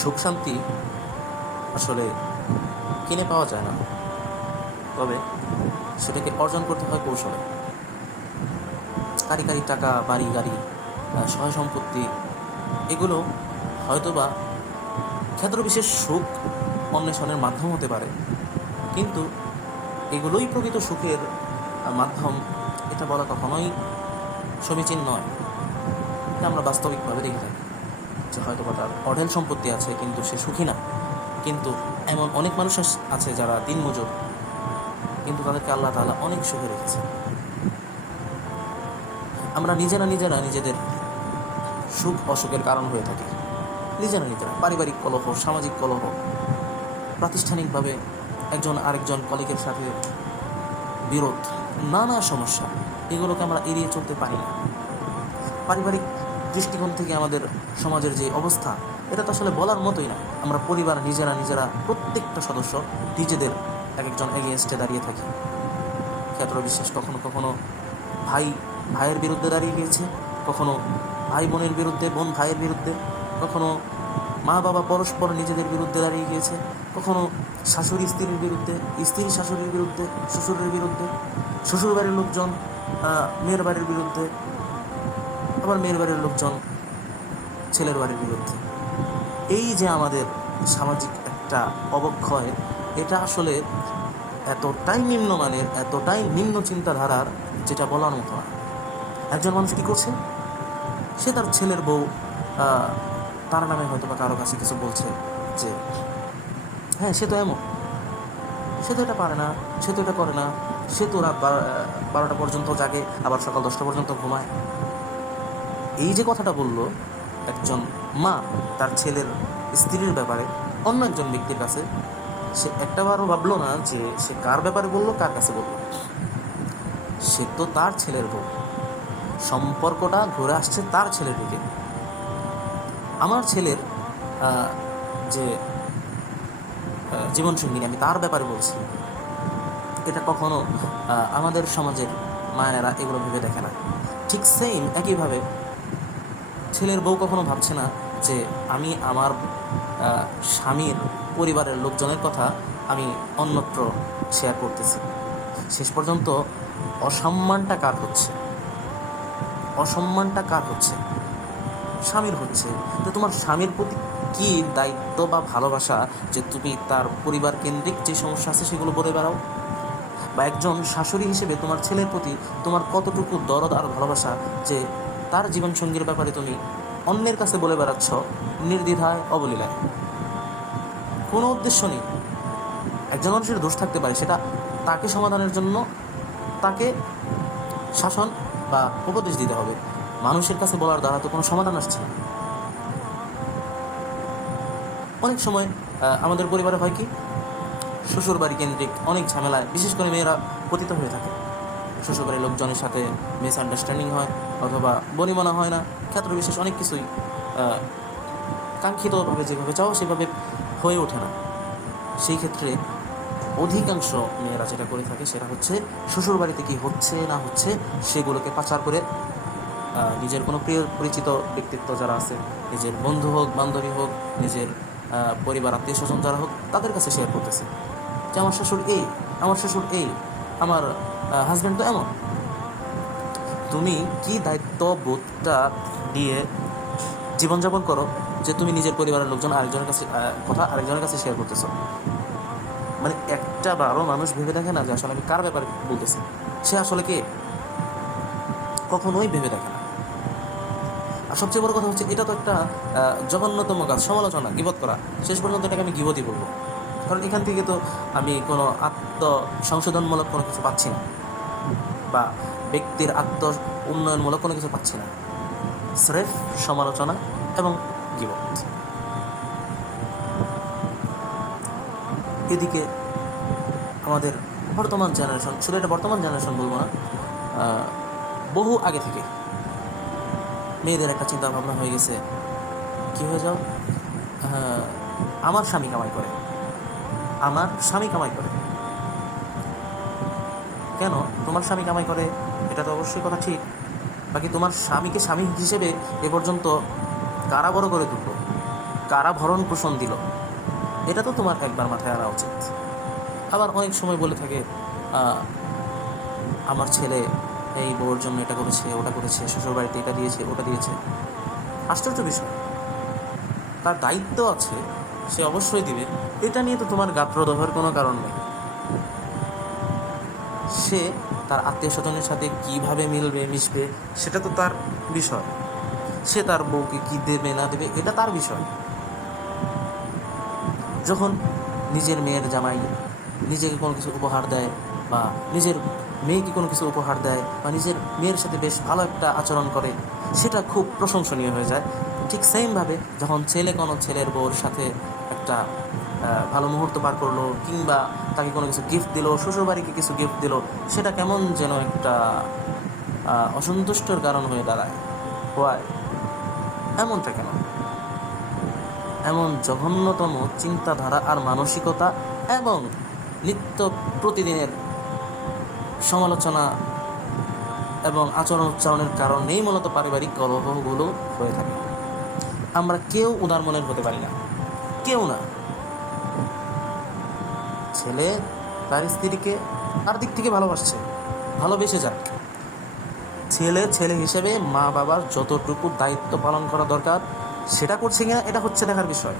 সুখ শান্তি আসলে কিনে পাওয়া যায় না, তবে সেটাকে অর্জন করতে হয় কৌশলে। কারি কারি টাকা, বাড়ি গাড়ি, সহায় সম্পত্তি, এগুলো হয়তোবা ক্ষেত্রবিশেষ সুখ অন্বেষণের মাধ্যম হতে পারে, কিন্তু এগুলোই প্রকৃত সুখের মাধ্যম এটা বলা কখনোই সমীচীন নয়। এটা আমরা বাস্তবিকভাবে দেখে থাকি যে হয়তোবা তার অঢেল সম্পত্তি আছে কিন্তু সে সুখী না। কিন্তু এমন অনেক মানুষ আছে যারা দিনমজুর, কিন্তু তাদেরকে আল্লাহ তাআলা অনেক সুখে রেখেছে। আমরা নিজেরা নিজেদের সুখ অসুখের কারণ হয়ে থাকি। নিজেরা পারিবারিক কলহ, সামাজিক কলহ, প্রাতিষ্ঠানিকভাবে একজন আরেকজন কলিগের সাথে বিরোধ, নানা সমস্যা, এগুলোকে আমরা এড়িয়ে চলতে পারি না। পারিবারিক দৃষ্টিকোণ থেকে আমাদের সমাজের যে অবস্থা, এটা তো আসলে বলার মতোই না। আমরা পরিবার নিজেরা প্রত্যেকটা সদস্য নিজেদের একজন এগেইনস্টে দাঁড়িয়ে থাকি। ক্ষেত্র বিশেষ কখনো কখনো ভাই ভাইয়ের বিরুদ্ধে দাঁড়িয়ে গিয়েছে, কখনো ভাই বোনের বিরুদ্ধে, বোন ভাইয়ের বিরুদ্ধে, কখনো মা বাবা পরস্পর নিজেদের বিরুদ্ধে দাঁড়িয়ে গিয়েছে, কখনো শাশুড়ি স্ত্রীর বিরুদ্ধে, স্ত্রী শাশুড়ির বিরুদ্ধে, শ্বশুরের বিরুদ্ধে, শ্বশুর বাড়ির লোকজন মেয়ের বাড়ির বিরুদ্ধে, আবার মেয়ের বাড়ির লোকজন ছেলের বাড়ির বিরুদ্ধে। এই যে আমাদের সামাজিক একটা অবক্ষয়, এটা আসলে এতটাই নিম্নমানের, এতটাই নিম্ন চিন্তাধারার, যেটা বলার মতো না। একজন মানুষ কী করছে, সে তার ছেলের বউ তার নামে হয়তো বা কারো কাছে কিছু বলছে যে হ্যাঁ সে তো এমন, সে তো এটা পারে না, সে তো এটা করে না, সে তো রাত 12টা পর্যন্ত জাগে, আবার সকাল 10টা পর্যন্ত ঘুমায়। এই যে কথাটা বলল একজন মা তার ছেলের স্ত্রীর ব্যাপারে অন্য একজন ব্যক্তির কাছে, সে একটাবারও ভাবলো না যে সে কার ব্যাপারে বললো, কার কাছে বললো। সে তো তার ছেলের বউ, সম্পর্কটা ঘুরে আসছে তার ছেলের দিকে। আমার ছেলের যে জীবনসঙ্গিনী, আমি তার ব্যাপারে বলছি। এটা কখনো আমাদের সমাজের মায়েরা এগুলো ভেবে দেখে না। ঠিক সেম একইভাবে ছেলের বউ কখনো ভাবছে না যে আমি আমার স্বামীর পরিবারের লোকজনের কথা আমি অন্যত্র শেয়ার করতেছি। শেষ পর্যন্ত অসম্মানটা কার হচ্ছে? অসম্মানটা কার হচ্ছে? স্বামীর হচ্ছে। তো তোমার স্বামীর প্রতি কী দায়িত্ব বা ভালোবাসা যে তুমি তার পরিবার কেন্দ্রিক যে সমস্যা আছে সেগুলো বলে বেড়াও? বা একজন শাশুড়ি হিসেবে তোমার ছেলের প্রতি তোমার কতটুকু দরদ আর ভালোবাসা যে তার জীবনসঙ্গীর ব্যাপারে তুমি অন্যের কাছে বলে বেড়াচ্ছ নির্দ্বিধায়, অবলীলায়? কোনো উদ্দেশ্য নেই। একজন মানুষের দোষ থাকতে পারে, সেটা তাকে সমাধানের জন্য তাকে শাসন বা উপদেশ দিতে হবে। মানুষের কাছে বলার দ্বারা তো কোনো সমাধান আসছে না। অনেক সময় আমাদের পরিবারে হয় কি, শ্বশুরবাড়ি কেন্দ্রিক অনেক ঝামেলায় বিশেষ করে মেয়েরা পতিত হয়ে থাকে। শ্বশুরবাড়ির লোকজনের সাথে মিসআন্ডারস্ট্যান্ডিং হয়, অথবা বনিবনা হয় না, ক্ষেত্র বিশেষ অনেক কিছুই কাঙ্ক্ষিতভাবে যেভাবে চাও সেভাবে হয়ে ওঠে না। সেই ক্ষেত্রে অধিকাংশ মেয়েরা যেটা করে থাকে সেটা হচ্ছে শ্বশুরবাড়িতে কী হচ্ছে না হচ্ছে সেগুলোকে পাচার করে নিজের কোনো প্রিয় পরিচিত ব্যক্তিত্ব যারা আছে, নিজের বন্ধু হোক, বান্ধবী হোক, নিজের পরিবার আত্মীয় স্বজন যারা হোক, তাদের কাছে শেয়ার করতেছে যে আমার শ্বশুর এই, আমার শ্বশুর এই, আমার হাজব্যান্ড তো এমন। তুমি কি দায়িত্ববোধটা দিয়ে জীবনযাপন করো যে তুমি নিজের পরিবারের লোকজন আরেকজনের কাছে কথা আরেকজনের কাছে শেয়ার করতেছো? মানে একটা বারো মানুষ ভেবে দেখে না যে আসলে আমি কার ব্যাপারে বলতেছি, সে আসলে কে? কখনোই ভেবে দেখে না। আর সবচেয়ে বড় কথা হচ্ছে, এটা তো একটা জঘন্যতম কাজ, সমালোচনা, গীবত করা। শেষ পর্যন্ত এটাকে আমি গীবতই বলবো, কারণ এখান থেকে তো আমি কোনো সংশোধনমূলক কোনো কিছু পাচ্ছি না, বা ব্যক্তির উন্নয়নমূলক কোনো কিছু পাচ্ছি না। স্রেফ সমালোচনা এবং গীবত। এদিকে আমাদের বর্তমান জেনারেশন, শুধু এটা বর্তমান জেনারেশন বলবো না, বহু আগে থেকে মেয়েদের একটা চিন্তা ভাবনা হয়ে গেছে, কী হয়ে যাও, আমার স্বামী কামাই করে, আমার স্বামী কামাই করে। কেন তোমার স্বামী কামাই করে? এটা তো অবশ্যই কথা ঠিক, বাকি তোমার স্বামীকে স্বামী হিসেবে এ পর্যন্ত কারা বড় করে তুললো? কারা ভরণ পোষণ দিল, এটা তো তোমার একবার মাথায় আনা উচিত। আবার অনেক সময় বলে থাকে আমার ছেলে এই বউর জন্য এটা করেছে, ওটা করেছে, শ্বশুরবাড়িতে এটা দিয়েছে, ওটা দিয়েছে। আশ্চর্য বিষয়, তার দায়িত্ব আছে, সে অবশ্যই দিবে। এটা নিয়ে তো তোমার গাত্রদাহের কোনো কারণ নেই। সে তার আত্মীয় স্বজনের সাথে কীভাবে মিলবে, মিশবে, সেটা তো তার বিষয়। সে তার বউকে কী দেবে না দেবে, এটা তার বিষয়। যখন নিজের মেয়ের জামাই নিজেকে কোনো কিছু উপহার দেয়, বা নিজের মেয়েকে কোনো কিছু উপহার দেয়, বা নিজের মেয়ের সাথে বেশ ভালো একটা আচরণ করে, সেটা খুব প্রশংসনীয় হয়ে যায়। ঠিক সেমভাবে যখন ছেলে কোনো ছেলের বউর সাথে একটা ভালো মুহূর্ত পার করলো, কিংবা তাকে কোনো কিছু গিফট দিল, শ্বশুরবাড়িকে কিছু গিফট দিল, সেটা কেমন যেন একটা অসন্তুষ্টর কারণ হয়ে দাঁড়ায়। হয় এমনটা কেন? এমন জঘন্যতম চিন্তাধারা আর মানসিকতা এবং নিত্য প্রতিদিনের সমালোচনা এবং আচরণ উচ্চারণের কারণেই মূলত পারিবারিক কলহগুলো হয়ে থাকে। আমরা কেউ উদার মনের হতে পারি না, কেউ না। ছেলে তার স্ত্রীকে তার দিক থেকে ভালোবাসছে, ভালোবেসে যাক। ছেলে ছেলে হিসেবে মা বাবার যতটুকু দায়িত্ব পালন করা দরকার সেটা করছে কিনা, এটা হচ্ছে দেখার বিষয়।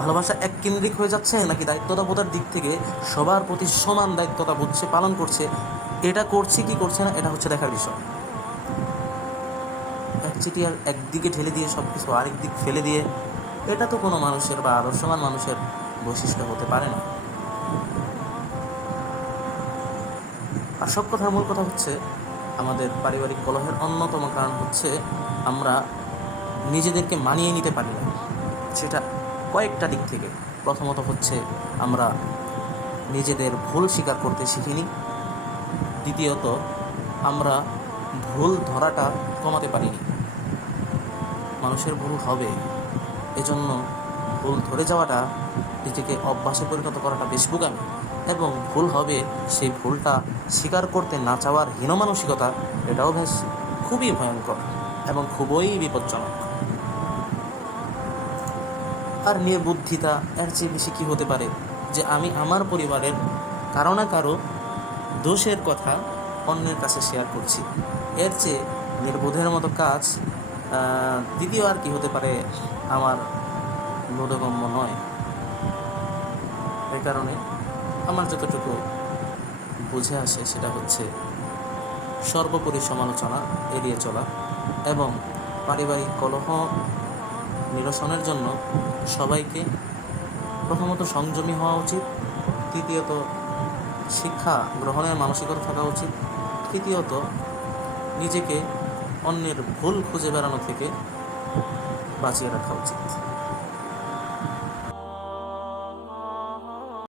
ভালোবাসা এক কেন্দ্রিক হয়ে যাচ্ছে, নাকি দায়িত্ববোধের দিক থেকে সবার প্রতি সমান দায়িত্বতা বুঝছে, পালন করছে, এটা করছে কি করছে না, এটা হচ্ছে দেখার বিষয়। একচিটি আর একদিকে ঠেলে দিয়ে সব কিছু আরেক দিক ফেলে দিয়ে, এটা তো কোনো মানুষের বা আদর্শবান মানুষের বৈশিষ্ট্য হতে পারে না। আর সব কথার মূল কথা হচ্ছে, আমাদের পারিবারিক কলহের অন্যতম কারণ হচ্ছে আমরা নিজেদেরকে মানিয়ে নিতে পারি না। সেটা কয়েকটা দিক থেকে। প্রথমত হচ্ছে আমরা নিজেদের ভুল স্বীকার করতে শিখিনি। দ্বিতীয়ত আমরা ভুল ধরাটা কমাতে পারিনি। মানুষের ভুল হবে, এজন্য ভুল ধরে যাওয়াটা, নিজেকে অভ্যাসে পরিণত করাটা বেশ বোকামি। এবং ভুল হবে, সেই ভুলটা স্বীকার করতে না চাওয়ার হীনমানসিকতা, এটাও বেশ খুবই ভয়ঙ্কর এবং খুবই বিপজ্জনক। আর নির্বুদ্ধিতা, এর চেয়ে বেশি কী হতে পারে যে আমি আমার পরিবারের কারো না কারো দোষের কথা অন্যের কাছে শেয়ার করছি। এর চেয়ে নির্বোধের মতো কাজ দ্বিতীয় আর কি হতে পারে আমার বোধগম্য নয়। এই কারণে আমার যতটুকু বুঝে আসে সেটা হচ্ছে সর্বোপরি সমালোচনা এড়িয়ে চলা, এবং পারিবারিক কলহ নিরসনের জন্য সবাইকে প্রথমত সংযমী হওয়া উচিত, তৃতীয়ত শিক্ষা গ্রহণের মানসিকতা থাকা উচিত, তৃতীয়ত নিজেকে অন্যের ভুল খুঁজে বেড়ানো থেকে বাঁচিয়ে রাখা উচিত।